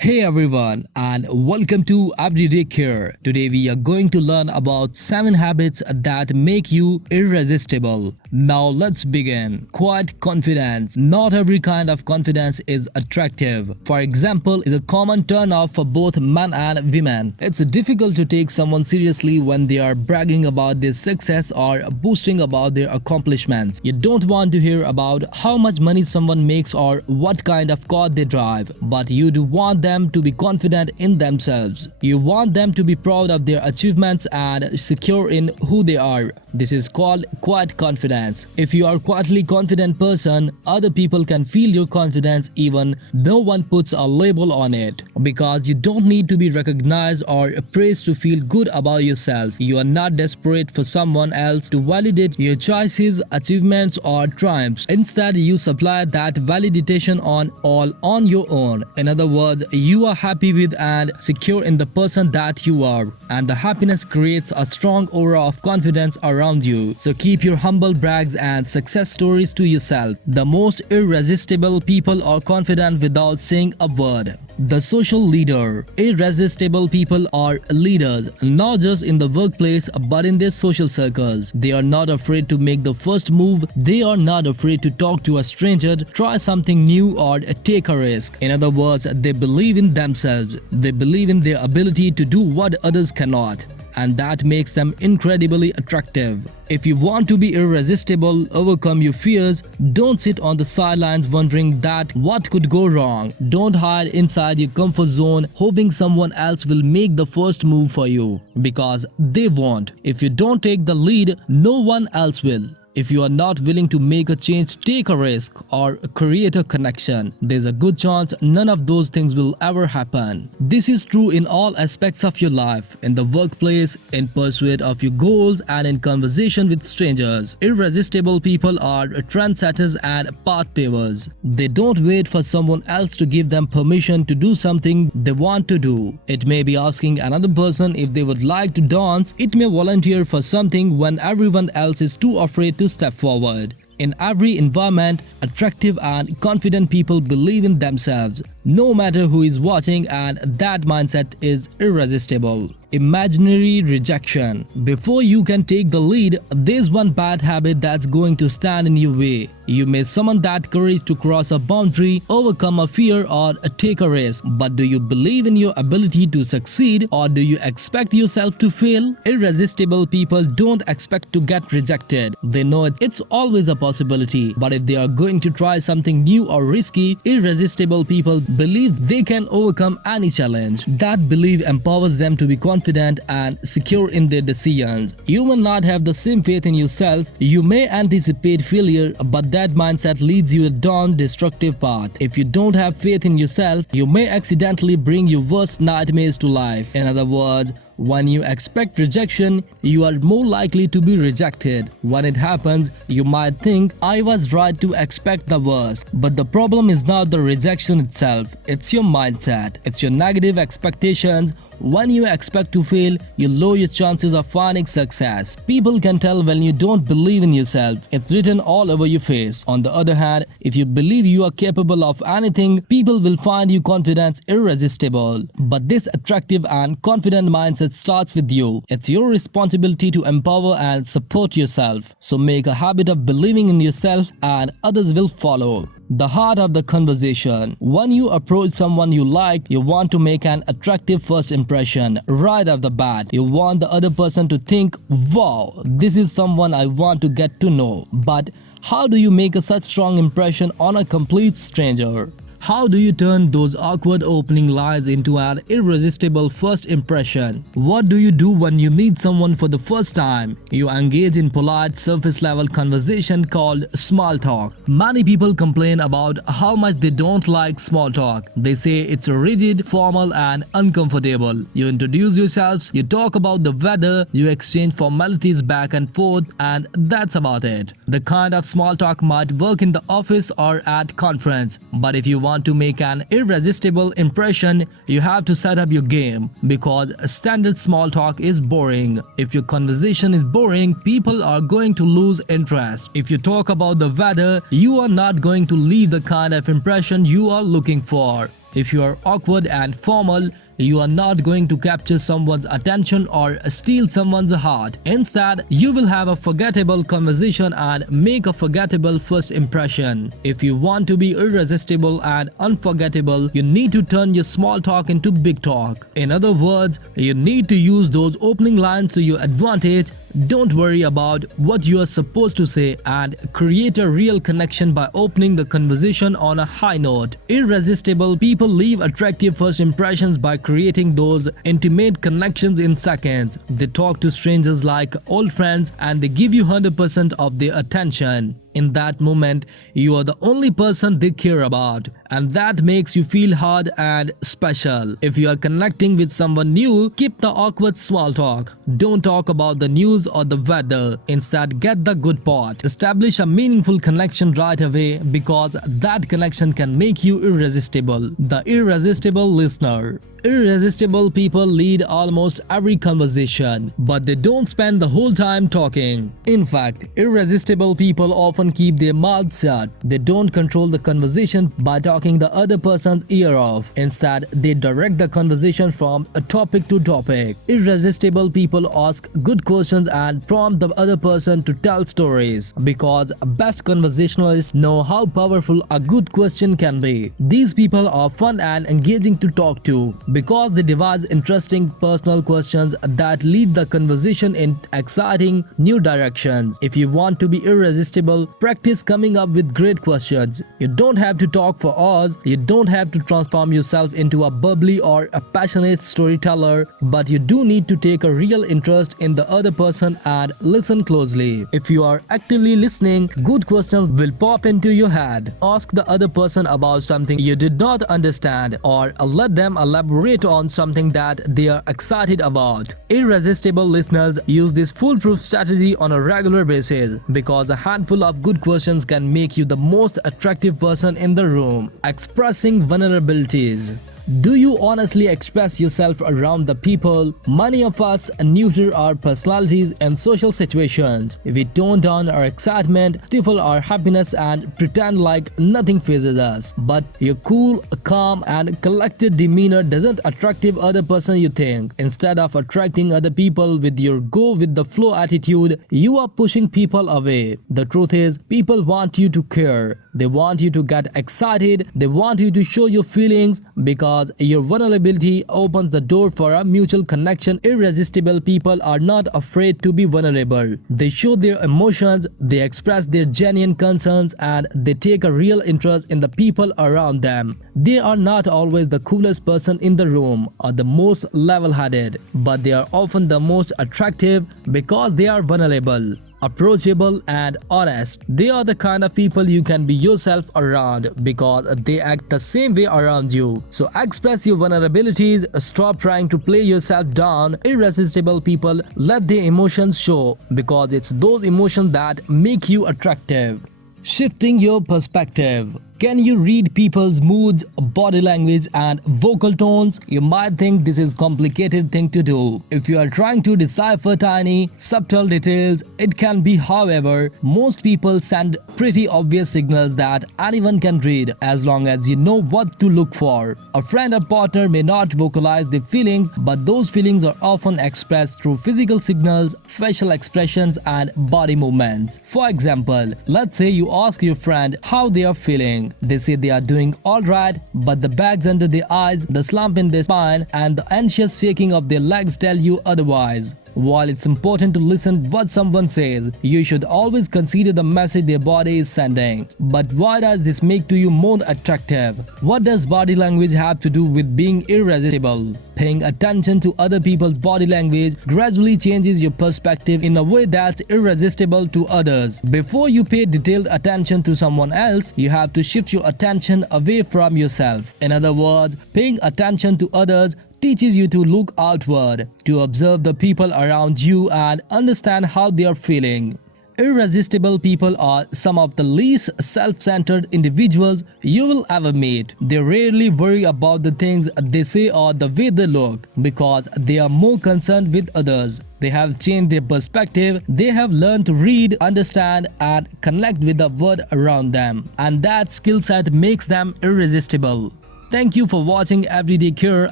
Hey everyone, and welcome to Everyday Care. Today we are going to learn about 7 habits that make you irresistible. Now let's begin. Quiet confidence. Not every kind of confidence is attractive. For example, is a common turn-off for both men and women. It's difficult to take someone seriously when they are bragging about their success or boasting about their accomplishments. You don't want to hear about how much money someone makes or what kind of car they drive, but you do want them to be confident in themselves. You want them to be proud of their achievements and secure in who they are. This is called quiet confidence. If you are a quietly confident person, other people can feel your confidence even no one puts a label on it. Because you don't need to be recognized or praised to feel good about yourself. You are not desperate for someone else to validate your choices, achievements or triumphs. Instead, you supply that validation on your own. In other words, you are happy with and secure in the person that you are, and the happiness creates a strong aura of confidence around you. So keep your humble brags and success stories to yourself. The most irresistible people are confident without saying a word. The social leader. Irresistible people are leaders, not just in the workplace but in their social circles. They are not afraid to make the first move. They are not afraid to talk to a stranger, try something new or take a risk. In other words, they believe in themselves. They believe in their ability to do what others cannot, and that makes them incredibly attractive. If you want to be irresistible, overcome your fears. Don't sit on the sidelines wondering that what could go wrong. Don't hide inside your comfort zone hoping someone else will make the first move for you, because they won't. If you don't take the lead, no one else will. If you are not willing to make a change, take a risk, or create a connection, there's a good chance none of those things will ever happen. This is true in all aspects of your life, in the workplace, in pursuit of your goals, and in conversation with strangers. Irresistible people are trendsetters and path pavers. They don't wait for someone else to give them permission to do something they want to do. It may be asking another person if they would like to dance. It may volunteer for something when everyone else is too afraid to step forward. In every environment, attractive and confident people believe in themselves, no matter who is watching, and that mindset is irresistible. Imaginary rejection. Before you can take the lead, there's one bad habit that's going to stand in your way. You may summon that courage to cross a boundary, overcome a fear, or take a risk. But do you believe in your ability to succeed, or do you expect yourself to fail? Irresistible people don't expect to get rejected. They know it's always a possibility. But if they are going to try something new or risky, irresistible people believe they can overcome any challenge. That belief empowers them to be confident and secure in their decisions. You may not have the same faith in yourself. You may anticipate failure, but that mindset leads you down destructive path. If you don't have faith in yourself, you may accidentally bring your worst nightmares to life. In other words, when you expect rejection, you are more likely to be rejected. When it happens, you might think, I was right to expect the worst. But the problem is not the rejection itself, it's your mindset, it's your negative expectations. When you expect to fail, you lower your chances of finding success. People can tell when you don't believe in yourself. It's written all over your face. On the other hand, if you believe you are capable of anything, people will find your confidence irresistible. But this attractive and confident mindset starts with you. It's your responsibility to empower and support yourself. So make a habit of believing in yourself, and others will follow. The heart of the conversation. When you approach someone you like, you want to make an attractive first impression right off the bat. You want the other person to think, wow, this is someone I want to get to know. But how do you make such strong impression on a complete stranger? How do you turn those awkward opening lines into an irresistible first impression? What do you do when you meet someone for the first time? You engage in polite, surface-level conversation called small talk. Many people complain about how much they don't like small talk. They say it's rigid, formal, and uncomfortable. You introduce yourselves, you talk about the weather, you exchange formalities back and forth, and that's about it. The kind of small talk might work in the office or at conference, but if you want to make an irresistible impression, you have to set up your game, because standard small talk is boring. If your conversation is boring, people are going to lose interest. If you talk about the weather, you are not going to leave the kind of impression you are looking for. If you are awkward and formal, you are not going to capture someone's attention or steal someone's heart. Instead, you will have a forgettable conversation and make a forgettable first impression. If you want to be irresistible and unforgettable, you need to turn your small talk into big talk. In other words, you need to use those opening lines to your advantage. Don't worry about what you are supposed to say and create a real connection by opening the conversation on a high note. Irresistible people leave attractive first impressions by creating those intimate connections in seconds. They talk to strangers like old friends and they give you 100% of their attention. In that moment, you are the only person they care about, and that makes you feel hard and special. If you are connecting with someone new, keep the awkward small talk. Don't talk about the news or the weather. Instead, get the good part. Establish a meaningful connection right away because that connection can make you irresistible. The irresistible listener. Irresistible people lead almost every conversation, but they don't spend the whole time talking. In fact, irresistible people often keep their mouths shut. They don't control the conversation by talking the other person's ear off. Instead, they direct the conversation from a topic to topic. Irresistible people ask good questions and prompt the other person to tell stories because best conversationalists know how powerful a good question can be. These people are fun and engaging to talk to because they devise interesting personal questions that lead the conversation in exciting new directions. If you want to be irresistible, practice coming up with great questions. You don't have to talk for hours, you don't have to transform yourself into a bubbly or a passionate storyteller, but you do need to take a real interest in the other person and listen closely. If you are actively listening, good questions will pop into your head. Ask the other person about something you did not understand or let them elaborate on something that they are excited about. Irresistible listeners use this foolproof strategy on a regular basis because a handful of good questions can make you the most attractive person in the room. Expressing vulnerabilities. Do you honestly express yourself around the people? Many of us neuter our personalities in social situations. We tone down our excitement, stifle our happiness and pretend like nothing phases us. But your cool, calm and collected demeanor doesn't attract the other person you think. Instead of attracting other people with your go with the flow attitude, you are pushing people away. The truth is, people want you to care. They want you to get excited. They want you to show your feelings because your vulnerability opens the door for a mutual connection. Irresistible people are not afraid to be vulnerable. They show their emotions, they express their genuine concerns, and they take a real interest in the people around them. They are not always the coolest person in the room or the most level-headed, but they are often the most attractive because they are vulnerable, approachable and honest. They are the kind of people you can be yourself around because they act the same way around you. So express your vulnerabilities, stop trying to play yourself down. Irresistible people let their emotions show because it's those emotions that make you attractive. Shifting your perspective. Can you read people's moods, body language and vocal tones? You might think this is a complicated thing to do. If you are trying to decipher tiny, subtle details, it can be. However, most people send pretty obvious signals that anyone can read as long as you know what to look for. A friend or partner may not vocalize their feelings, but those feelings are often expressed through physical signals, facial expressions and body movements. For example, let's say you ask your friend how they are feeling. They say they are doing alright, but the bags under their eyes, the slump in their spine and the anxious shaking of their legs tell you otherwise. While it's important to listen what someone says, you should always consider the message their body is sending. But why does this make you more attractive? What does body language have to do with being irresistible? Paying attention to other people's body language gradually changes your perspective in a way that's irresistible to others. Before you pay detailed attention to someone else, you have to shift your attention away from yourself. In other words, paying attention to others teaches you to look outward, to observe the people around you and understand how they are feeling. Irresistible people are some of the least self-centered individuals you will ever meet. They rarely worry about the things they say or the way they look because they are more concerned with others. They have changed their perspective. They have learned to read, understand and connect with the world around them. And that skill set makes them irresistible. Thank you for watching Everyday Cure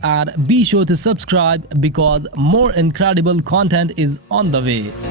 and be sure to subscribe because more incredible content is on the way.